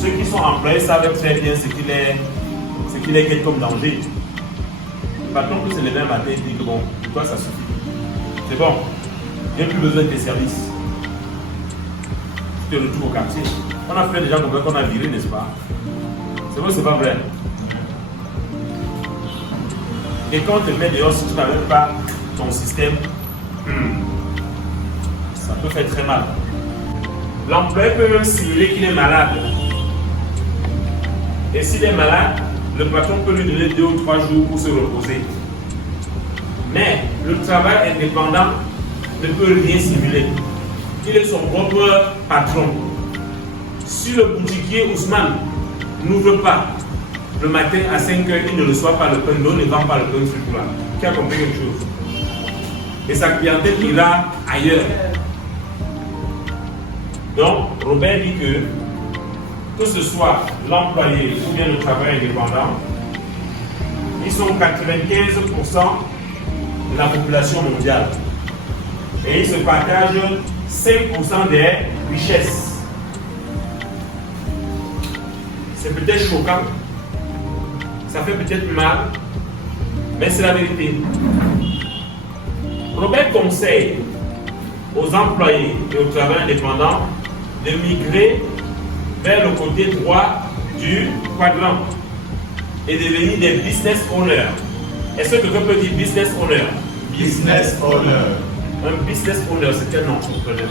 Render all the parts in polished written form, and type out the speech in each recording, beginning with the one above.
ceux qui sont employés savent très bien ce qu'il est comme danger. Le patron peut se lever un matin et dire que bon, toi ça suffit. C'est bon, il n'y a plus besoin de tes services. Tu te retrouves au quartier. On a fait des gens comme ça qu'on a viré, n'est-ce pas? C'est vrai, c'est pas vrai. Et quand on te met dehors, si tu n'avais pas ton système, ça peut faire très mal. L'employé peut même simuler qu'il est malade. Et s'il est malade, le patron peut lui donner 2 ou 3 jours pour se reposer. Mais le travail indépendant ne peut rien simuler. Il est son propre patron. Si le boutiquier Ousmane n'ouvre pas le matin à 5 h, il ne reçoit pas le pain, l'eau ne vend pas le pain sur toi. Qui a compris quelque chose? Et sa clientèle ira ailleurs. Donc, Robert dit que ce soit l'employé ou bien le travail indépendant, ils sont 95% de la population mondiale. Et ils se partagent 5% des richesses. C'est peut-être choquant, ça fait peut-être mal, mais c'est la vérité. Robert conseille aux employés et aux travailleurs indépendants de migrer vers le côté droit du quadrant et devenir des business owners. Est-ce que quelqu'un peut dire business owner? Business owner. Un business owner, c'est un entrepreneur.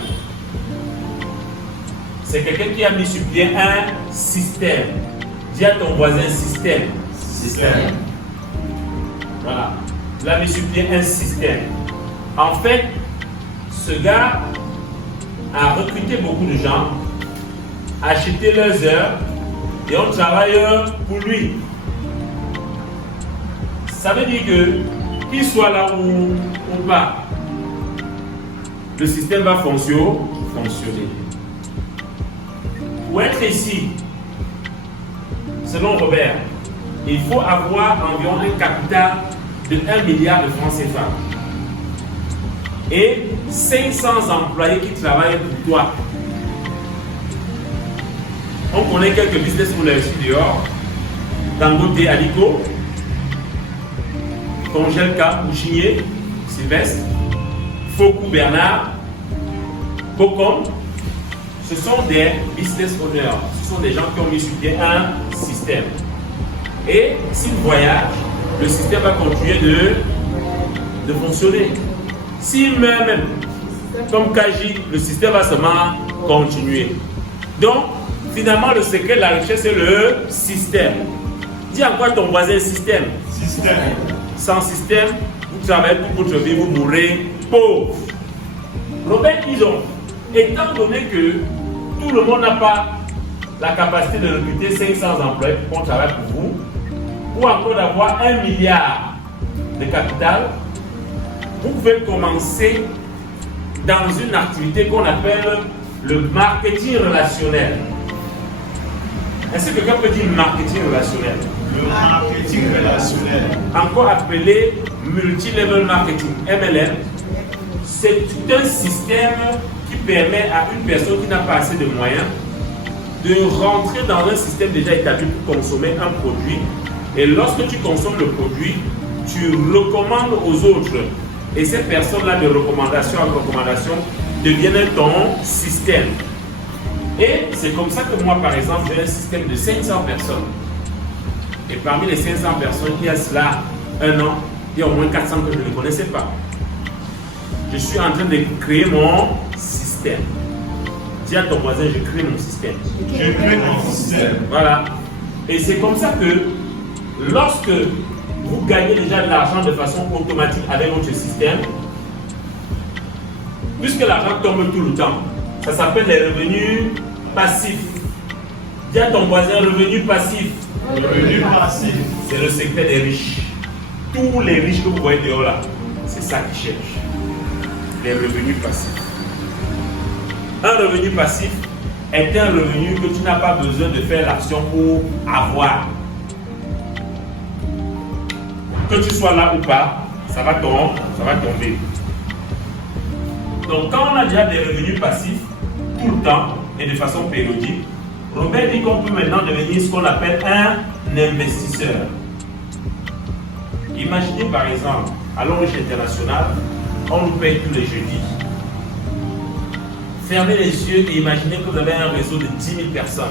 C'est quelqu'un qui a mis sur pied un système. Dis à ton voisin système. Système. Voilà. Il a mis sur pied un système. En fait, ce gars a recruté beaucoup de gens, acheté leurs heures et on travaille pour lui. Ça veut dire que qu'il soit là ou pas, le système va fonctionner. Pour être ici, selon Robert, il faut avoir environ un capital de 1 milliard de francs CFA et 500 employés qui travaillent pour toi. On connaît quelques business owners ici dehors. Dangote Aliko, Congelka Bouchinier, Sylvestre, Foucault Bernard, Bocom. Ce sont des business owners. Ce sont des gens qui ont mis sur pied un système. Et s'ils voyagent, le système va continuer de fonctionner. S'ils meurent même, comme Kaji, le système va seulement continuer. Donc, finalement, le secret de la richesse, c'est le système. Dis encore ton voisin système. Système. Sans système, vous travaillez toute votre vie, vous mourrez pauvre. Robert disons, étant donné que tout le monde n'a pas la capacité de recruter 500 employés pour qu'on travaille pour vous, ou encore d'avoir 1 milliard de capital, vous pouvez commencer dans une activité qu'on appelle le marketing relationnel. Est-ce que quelqu'un peut dire marketing relationnel? Le marketing relationnel. Encore appelé multi-level marketing, MLM. C'est tout un système qui permet à une personne qui n'a pas assez de moyens de rentrer dans un système déjà établi pour consommer un produit. Et lorsque tu consommes le produit, tu recommandes aux autres. Et ces personnes-là de recommandation en recommandation deviennent ton système. Et c'est comme ça que moi, par exemple, j'ai un système de 500 personnes. Et parmi les 500 personnes, il y a cela 1 an, il y a au moins 400 que je ne connaissais pas. Je suis en train de créer mon système. Dis à ton voisin, je crée mon système. Je crée mon système. Voilà. Et c'est comme ça que lorsque vous gagnez déjà de l'argent de façon automatique avec votre système, puisque l'argent tombe tout le temps, ça s'appelle les revenus passifs. Dis à ton voisin, revenus passifs. Revenu passif. C'est le secret des riches. Tous les riches que vous voyez dehors là, c'est ça qu'ils cherchent. Les revenus passifs. Un revenu passif est un revenu que tu n'as pas besoin de faire l'action pour avoir. Que tu sois là ou pas, ça va tomber. Donc quand on a déjà des revenus passifs, tout le temps et de façon périodique, Robert dit qu'on peut maintenant devenir ce qu'on appelle un investisseur. Imaginez par exemple, à l'Orange International, on nous paye tous les jeudis. Fermez les yeux et imaginez que vous avez un réseau de 10 000 personnes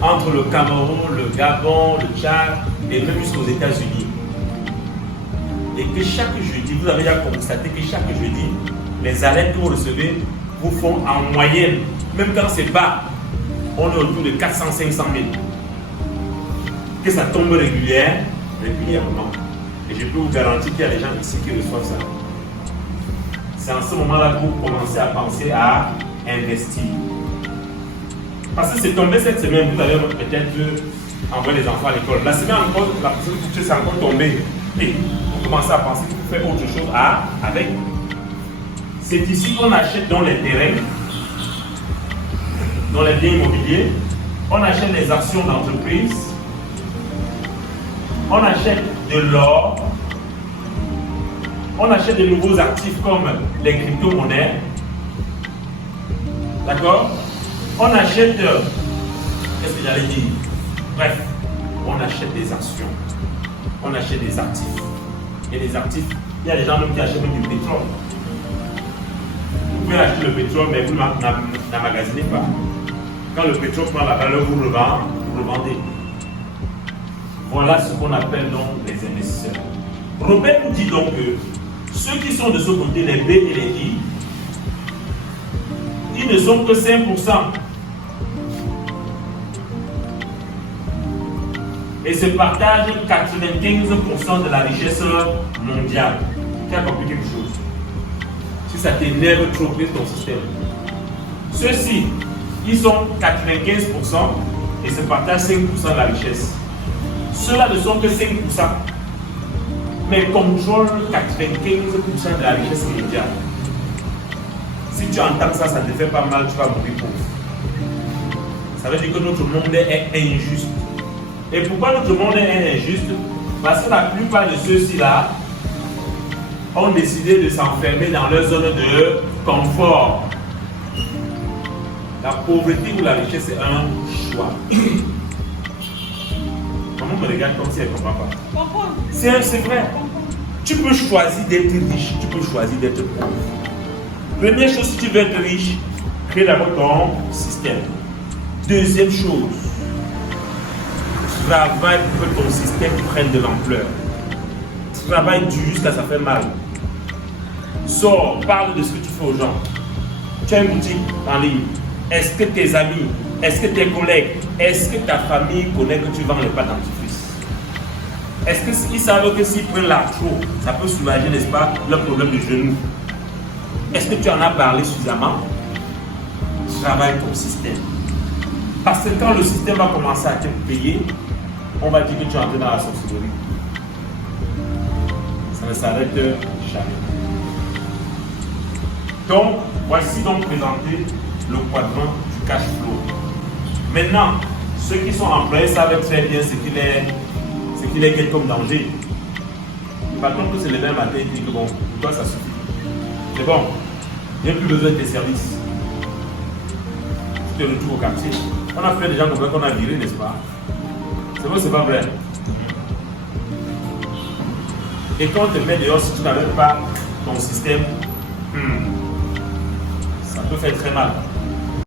entre le Cameroun, le Gabon, le Tchad et même jusqu'aux États-Unis. Et que chaque jeudi, vous avez déjà constaté que chaque jeudi, les alertes que vous recevez vous font en moyenne, même quand c'est bas, on est autour de 400-500 000. Que ça tombe régulièrement. Et je peux vous garantir qu'il y a des gens ici qui reçoivent ça. C'est en ce moment-là que vous commencez à penser à investir. Parce que c'est tombé cette semaine, vous avez peut-être envoyé les enfants à l'école. La semaine encore, la semaine prochaine, c'est encore tombé. Et vous commencez à penser que vous faites autre chose avec. C'est ici qu'on achète dans les terrains, dans les biens immobiliers, on achète les actions d'entreprise, on achète de l'or, on achète de nouveaux actifs comme les crypto-monnaies. D'accord? On achète, qu'est-ce que j'allais dire? Bref, on achète des actions, on achète des actifs. Et les actifs, il y a des gens même qui achètent même du pétrole. Vous pouvez acheter le pétrole, mais vous n'emmagasinez pas. Quand le pétrole prend la valeur, vous le vendez. Voilà ce qu'on appelle donc les investisseurs. Robert nous dit donc que ceux qui sont de ce côté, les B et les I, ils ne sont que 5%. Et se partagent 95% de la richesse mondiale. Tu as compris quelque chose? Si ça t'énerve trop, prise ton système. Ceux-ci, ils sont 95% et se partagent 5% de la richesse. Ceux-là ne sont que 5%, mais contrôlent 95% de la richesse mondiale. Si tu entends ça, ça te fait pas mal, tu vas mourir pauvre. Ça veut dire que notre monde est injuste. Et pourquoi notre monde est injuste? Parce que la plupart de ceux-ci-là ont décidé de s'enfermer dans leur zone de confort. La pauvreté ou la richesse, c'est un choix. Comment on me regarde comme si elle ne comprend pas? C'est vrai. Tu peux choisir d'être riche, tu peux choisir d'être pauvre. Première chose, si tu veux être riche, crée d'abord ton système. Deuxième chose, travaille pour que ton système prenne de l'ampleur. Travaille dur jusqu'à ça fait mal. Sors, parle de ce que tu fais aux gens. Tu as une boutique en ligne. Est-ce que tes amis, est-ce que tes collègues, est-ce que ta famille connaît que tu vends les pâtes dentifrice? Est-ce qu'ils savent que s'ils prennent l'artro, ça peut soulager, n'est-ce pas, leur problème de genou? Est-ce que tu en as parlé suffisamment? Travaille ton système. Parce que quand le système va commencer à te payer, on va dire que tu es entré dans la sorcellerie. Ça ne s'arrête jamais. Donc, voici donc présenté le quadrant du cash flow. Maintenant, ceux qui sont employés savent très bien ce qu'il est quel comme danger. Le patron peut se lever un matin et dire que bon, pour toi ça suffit. C'est bon, il n'y a plus besoin de tes services. Tu te retrouves au quartier. On a fait des gens comme ça qu'on a viré, n'est-ce pas? C'est vrai, c'est pas vrai. Et quand on te met dehors, si tu n'avais pas ton système, ça peut faire très mal.